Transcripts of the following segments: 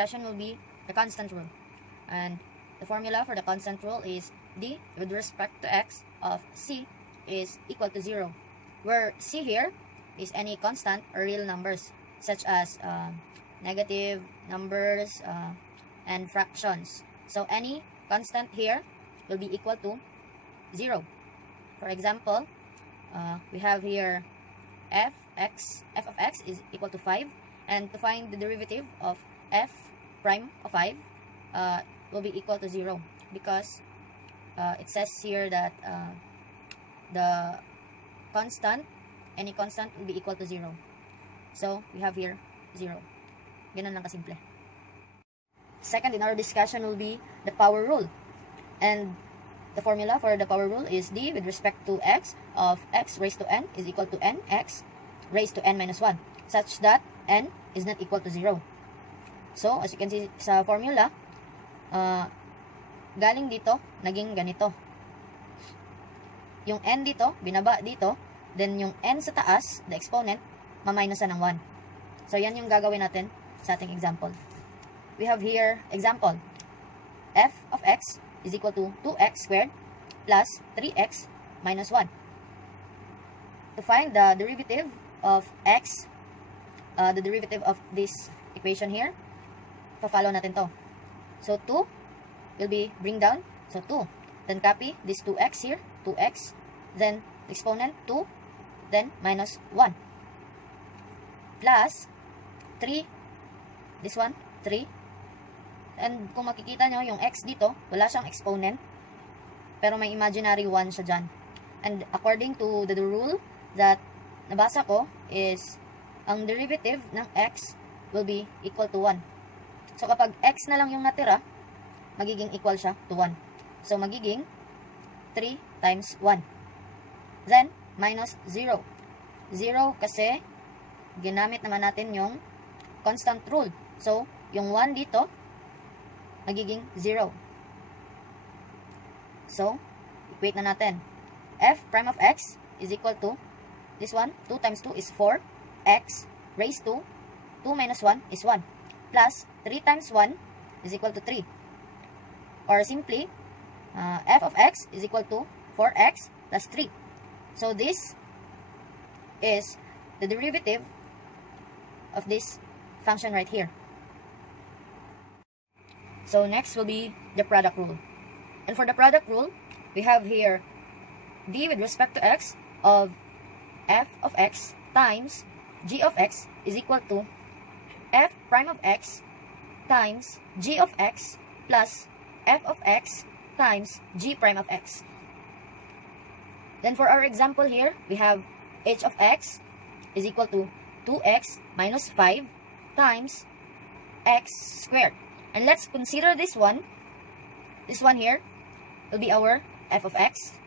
discussion will be the constant rule. And the formula for the constant rule is d with respect to x of c is equal to 0, where c here is any constant or real numbers such as negative numbers and fractions. So any constant here will be equal to 0. For example, we have here f of x is equal to 5, and to find the derivative of f prime of 5 will be equal to 0, because it says here that the constant, any constant will be equal to 0. So we have here 0. Ganun lang kasimple. Second in our discussion will be the power rule. And the formula for the power rule is d with respect to x of x raised to n is equal to nx raised to n minus 1, such that n is not equal to 0. So, as you can see sa formula, galing dito, naging ganito. Yung n dito, binaba dito, then yung n sa taas, the exponent, maminusan ng 1. So, yan yung gagawin natin sa ating example. We have here, example, f of x is equal to 2x squared plus 3x minus 1. To find the derivative of x, the derivative of this equation here, pa-follow natin to. So, 2 will be bring down. So, 2. Then, copy this 2x here, 2x. Then, exponent 2. Then, minus 1. Plus, 3. This one, 3. And kung makikita nyo, yung x dito, wala siyang exponent. Pero may imaginary 1 siya dyan. And according to the rule that nabasa ko is, ang derivative ng x will be equal to 1. So, kapag x na lang yung natira, magiging equal siya to 1. So, magiging 3 times 1. Then, minus 0. 0 kasi, ginamit naman natin yung constant rule. So, yung 1 dito, magiging 0. So, equate na natin. F prime of x is equal to, this one, 2 times 2 is 4. X raised to 2 minus 1 is 1. Plus 3 times 1 is equal to 3. Or simply, f of x is equal to 4x plus 3. So, this is the derivative of this function right here. So, next will be the product rule. And for the product rule, we have here d with respect to x of f of x times g of x is equal to f prime of x times g of x plus f of x times g prime of x. Then for our example here, we have h of x is equal to 2x minus 5 times x squared. And let's consider this one. This one here will be our f of x.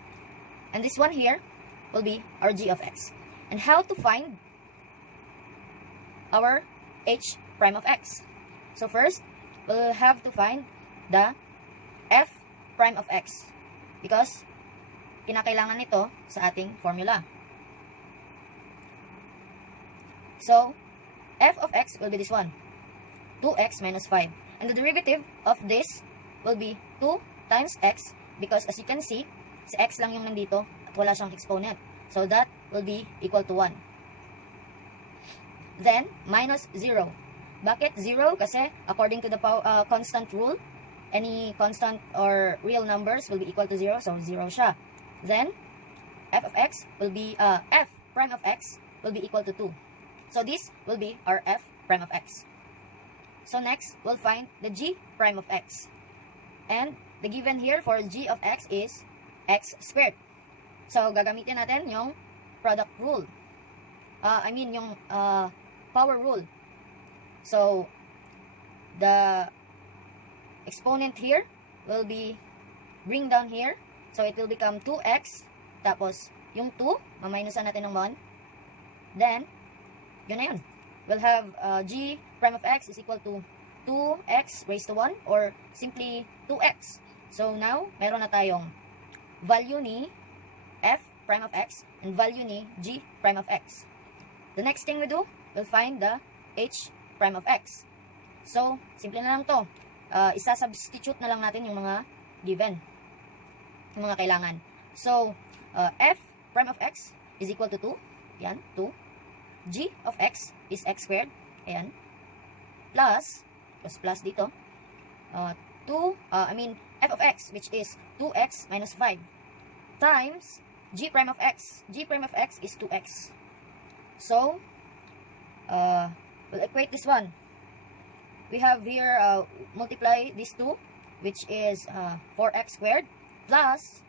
And this one here will be our g of x. And how to find our h prime of x? So first, we'll have to find the f prime of x, because kinakailangan nito sa ating formula. So, f of x will be this one, 2x minus 5. And the derivative of this will be 2 times x, because as you can see, si x lang yung nandito at wala siyang exponent. So, that will be equal to 1. Then, minus 0. Bakit 0? Kasi, according to the constant rule, any constant or real numbers will be equal to 0. So, 0 siya. Then, f of x will be, f prime of x will be equal to 2. So, this will be our f prime of x. So, next, we'll find the g prime of x. And, the given here for g of x is x squared. So, gagamitin natin yung product rule. Yung power rule. So, the exponent here will be bring down here. So, it will become 2x. Tapos, yung 2, maminusan natin ng 1. Then, yun na yun. We'll have g prime of x is equal to 2x raised to 1 or simply 2x. So, now, meron na tayong value ni f prime of x and value ni g prime of x. The next thing we do, we'll find the h prime of x. So, simple na lang to. Isa-substitute na lang natin yung mga given. Yung mga kailangan. So, f prime of x is equal to 2. Yan, 2. G of x is x squared. Ayan. Plus dito. F of x, which is 2x minus 5. Times g prime of x. G prime of x is 2x. So, we'll equate this one. We have here, multiply these two, which is 4x squared, plus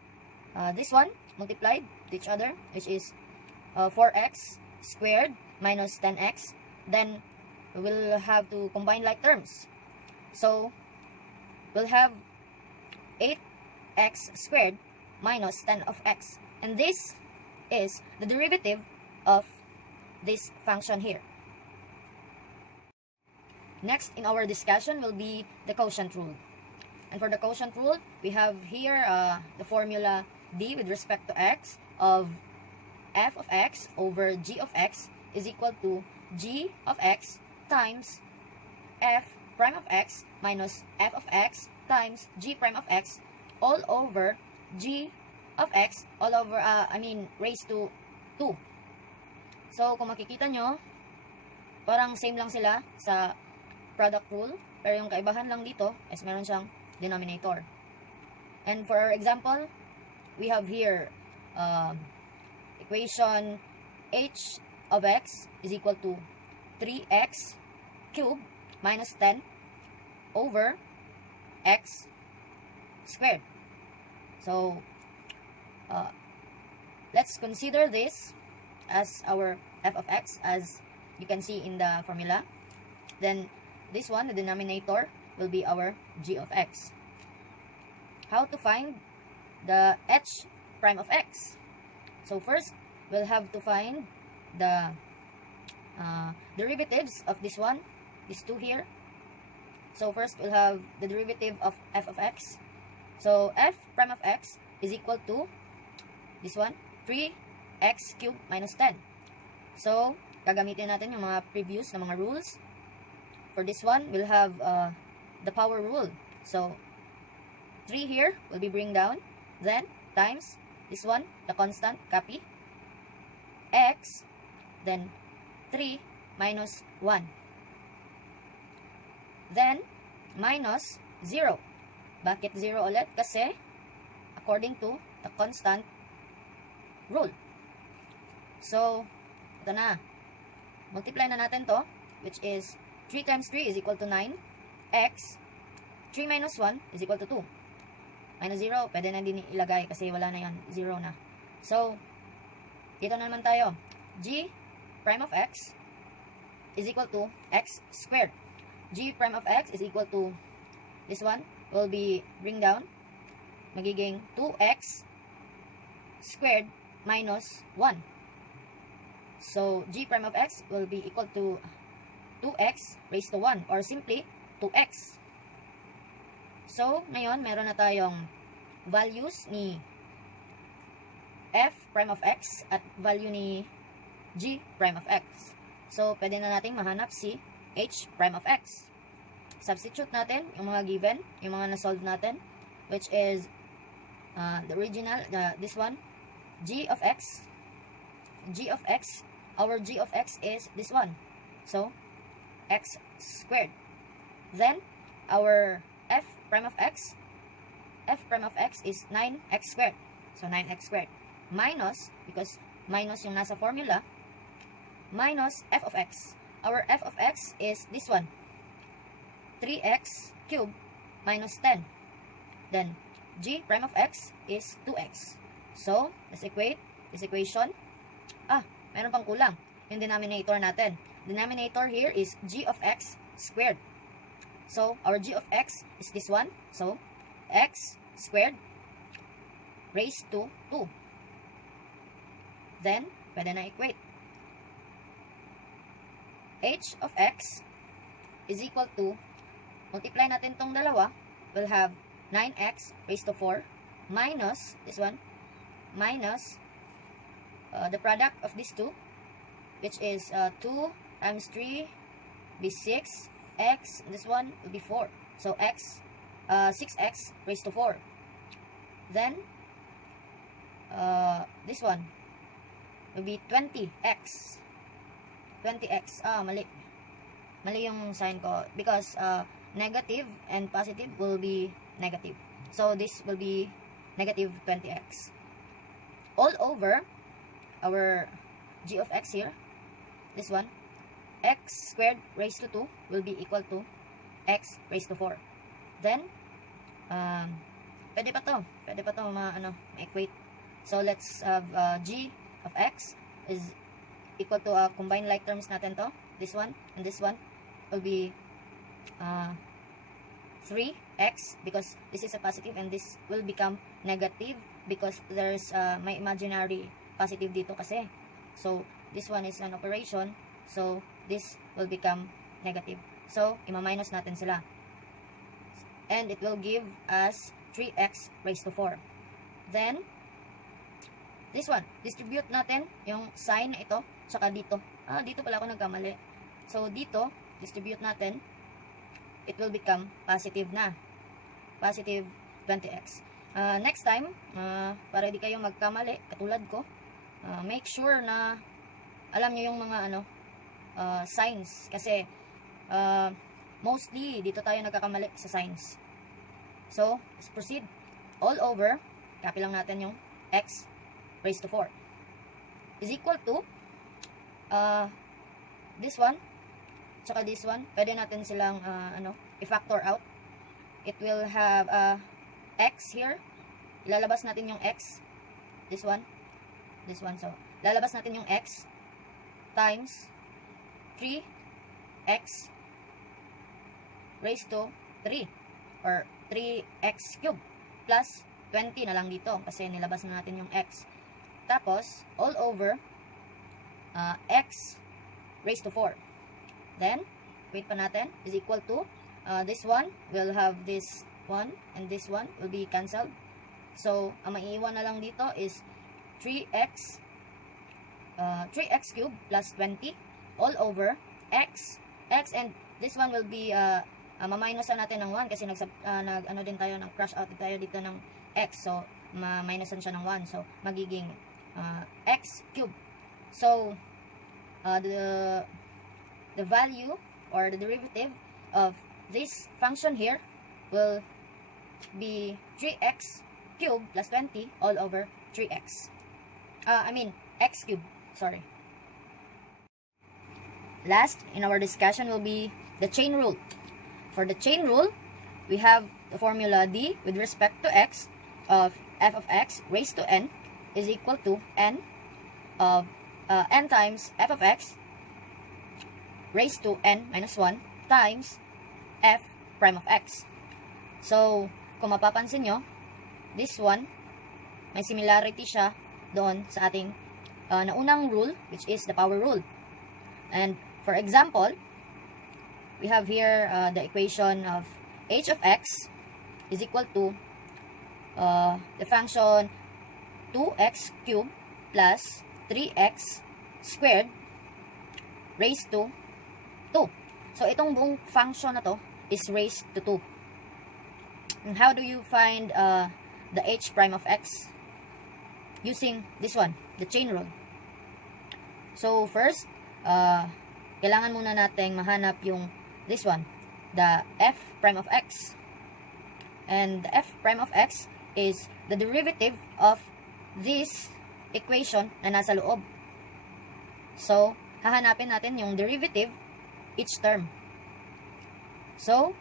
this one, multiplied to each other, which is 4x squared minus 10x. Then, we'll have to combine like terms. So, we'll have 8x squared minus 10 of x. And this is the derivative of this function here. Next in our discussion will be the quotient rule. And for the quotient rule, we have here the formula d with respect to x of f of x over g of x is equal to g of x times f prime of x minus f of x times g prime of x all over g of x all over, raised to 2. So, kung makikita nyo, parang same lang sila sa product rule, pero yung kaibahan lang dito is meron siyang denominator. And for our example, we have here equation h of x is equal to 3x cubed minus 10 over x squared. So, let's consider this as our f of x, as you can see in the formula. Then, this one, the denominator, will be our g of x. How to find the h prime of x? So, first, we'll have to find the derivatives of this one, these two here. So, first, we'll have the derivative of f of x. So, f prime of x is equal to this one, 3x cubed minus 10. So, gagamitin natin yung mga previous na mga rules. For this one, we'll have the power rule. So, 3 here will be bring down. Then, times this one, the constant, copy. X, then 3 minus 1. Then, minus 0. Bakit 0 ulit? Kasi, according to the constant rule. So, ito na. Multiply na natin to, which is 3 times 3 is equal to 9. X, 3 minus 1 is equal to 2. Minus 0, pwede na din ilagay kasi wala na yan, 0 na. So, dito na naman tayo. G prime of x is equal to x squared. G prime of x is equal to this one will be bring down. Magiging 2x squared minus 1. So, g prime of x will be equal to 2x raised to 1 or simply 2x. So, ngayon meron na tayong values ni f prime of x at value ni g prime of x. So, pwede na nating mahanap si h prime of x. Substitute natin yung mga given, yung mga na-solve natin, which is the original, this one, g of x, our g of x is this one. So, x squared. Then, our f prime of x is 9x squared. So, 9x squared. Minus, because minus yung nasa formula, minus f of x. Our f of x is this one. 3x cubed minus 10. Then, g prime of x is 2x. So, let's equate this equation. Meron pang kulang. Yung denominator natin. Denominator here is g of x squared. So, our g of x is this one. So, x squared raised to 2. Then, pwede na equate. H of x is equal to, multiply natin tong dalawa, we'll have 9x raised to 4 minus this one, minus the product of these two, which is 2 times 3 be 6 x, this one will be 4. So x, 6x raised to 4. Then, this one will be 20x. 20x. Mali. Mali yung sign ko. Because negative and positive will be negative. So, this will be negative 20x. All over our g of x here, this one, x squared raised to 2 will be equal to x raised to 4. Then, pwede pa to ma-equate. So, let's have g of x is equal to combine like terms natin to. This one and this one will be 3x because this is a positive and this will become negative because there's may imaginary positive dito kasi. So, this one is an operation. So, this will become negative. So, ima-minus natin sila. And it will give us 3x raised to 4. Then, this one, distribute natin yung sign na ito, saka dito. Dito pala ako nagkamali. So, dito, distribute natin, it will become positive na. Positive 20x. Next time, para di kayo magkamali, katulad ko, make sure na alam nyo yung mga signs. Kasi, mostly, dito tayo nagkakamali sa signs. So, let's proceed. All over, copy lang natin yung x raised to 4 is equal to this one tsaka this one. Pwede natin silang i-factor out. It will have x here. Ilalabas natin yung x. This one. So, lalabas natin yung x times 3x raised to 3 or 3x cube plus 20 na lang dito kasi nilabas na natin yung x. Tapos, all over x raised to 4. Then, wait pa natin, is equal to this one will have this one and this one will be cancelled. So, ang maiiwan na lang dito is 3x cube plus 20 all over x and this one will be ma-minusan natin ng 1 kasi din tayo ng crush out tayo dito ng x. So, ma-minusan siya ng 1. So, magiging x cube. So, the value or the derivative of this function here will be 3x cube plus 20 all over 3x. X cube. Sorry. Last in our discussion will be the chain rule. For the chain rule, we have the formula d with respect to x of f of x raised to n is equal to n of n times f of x raised to n minus 1 times f prime of x. So, kung mapapansin nyo, this one, may similarity siya doon sa ating naunang rule, which is the power rule. And, for example, we have here the equation of h of x is equal to the function 2x cubed plus 3x squared raised to 2. So, itong buong function na to is raised to 2. And how do you find the h prime of x? Using this one, the chain rule. So, first, kailangan muna natin mahanap yung this one, the f prime of x. And the f prime of x is the derivative of this equation na nasa loob. So, hahanapin natin yung derivative each term. So,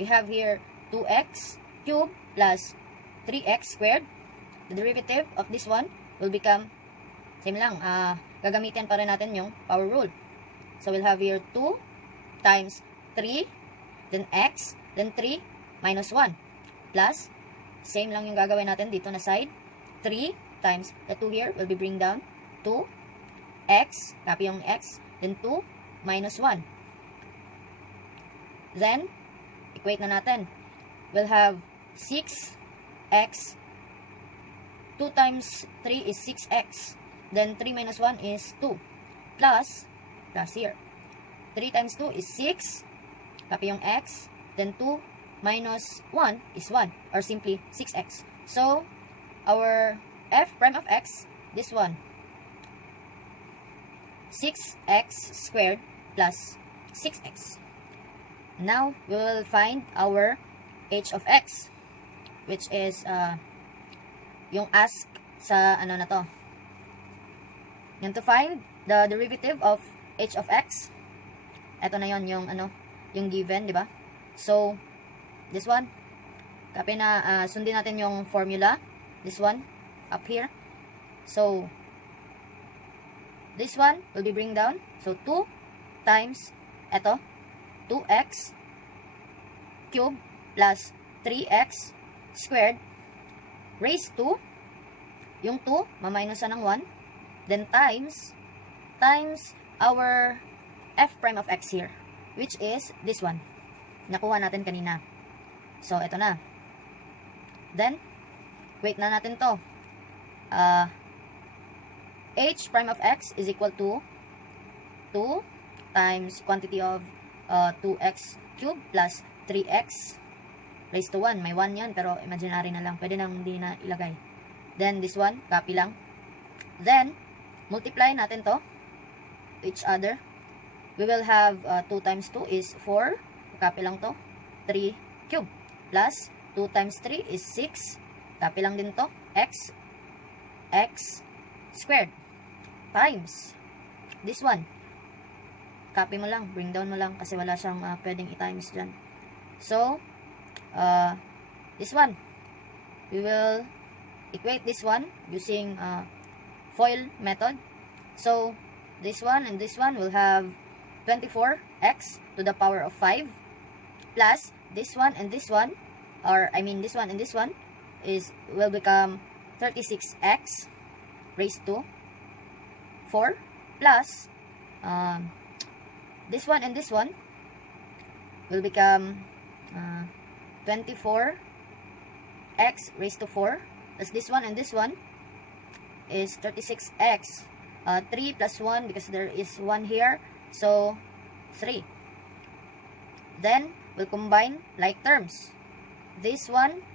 we have here 2x cubed plus 3x squared. The derivative of this one will become, same lang, gagamitin pa rin natin yung power rule. So, we'll have here 2 times 3, then x, then 3 minus 1. Plus, same lang yung gagawin natin dito na side. 3 times the 2 here will be bring down 2 x, copy yung x, then 2 minus 1. Then, equate na natin. We'll have 6x, 2 times 3 is 6x, then 3 minus 1 is 2, plus here. 3 times 2 is 6, copy yung x, then 2 minus 1 is 1, or simply 6x. So, our f prime of x, this one, 6x squared plus 6x. Now, we will find our h of x, which is yung ask sa ano na to. Yung to find the derivative of h of x. Ito na yon yung ano, yung given, di ba? So, this one, copy na, sundin natin yung formula. This one, up here. So, this one will be bring down. So, 2 times, eto, 2x cube plus 3x squared raised to, yung 2, maminusan ng 1, then times our f prime of x here, which is this one. Nakuha natin kanina. So, eto na. Then, wait na natin to. H prime of x is equal to 2 times quantity of 2x cube plus 3x raised to 1. May 1 yan, pero imaginary na lang. Pwede nang hindi na ilagay. Then, this one, copy lang. Then, multiply natin to each other. We will have 2 times 2 is 4. Copy lang to. 3 cube plus 2 times 3 is 6. Copy lang din to. X squared times this one. Copy mo lang. Bring down mo lang kasi wala siyang pwedeng i-times dyan. So, this one. We will equate this one using FOIL method. So, this one and this one will have 24x to the power of 5 plus this one and this one, or I mean this one and this one will become 36x raised to 4 plus this one and this one will become 24x raised to 4 plus this one and this one is 36x. 3 plus 1 because there is 1 here, so 3. Then, we'll combine like terms. This one,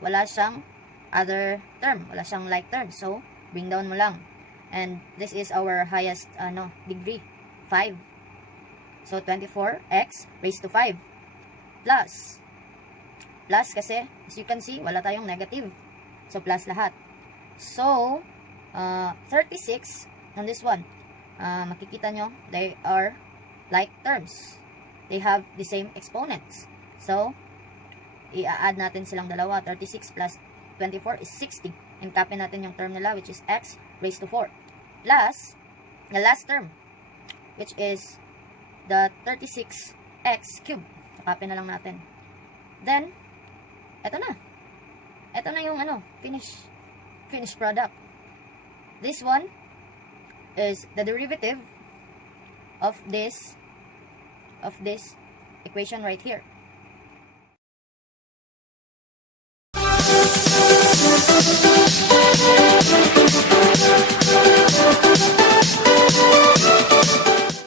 wala siyang other term. Wala siyang like term. So, bring down mo lang. And this is our highest degree, 5. So, 24x raised to 5. Plus kasi, as you can see, wala tayong negative. So, plus lahat. So, 36 on this one. Makikita nyo, they are like terms. They have the same exponents. So, i-add natin silang dalawa. 36 plus 24 is 60. And copy natin yung term nila, which is x raised to 4. Plus, the last term, which is the 36x cubed. So, copy na lang natin. Then, eto na. Eto na yung finished product. This one is the derivative of this equation right here.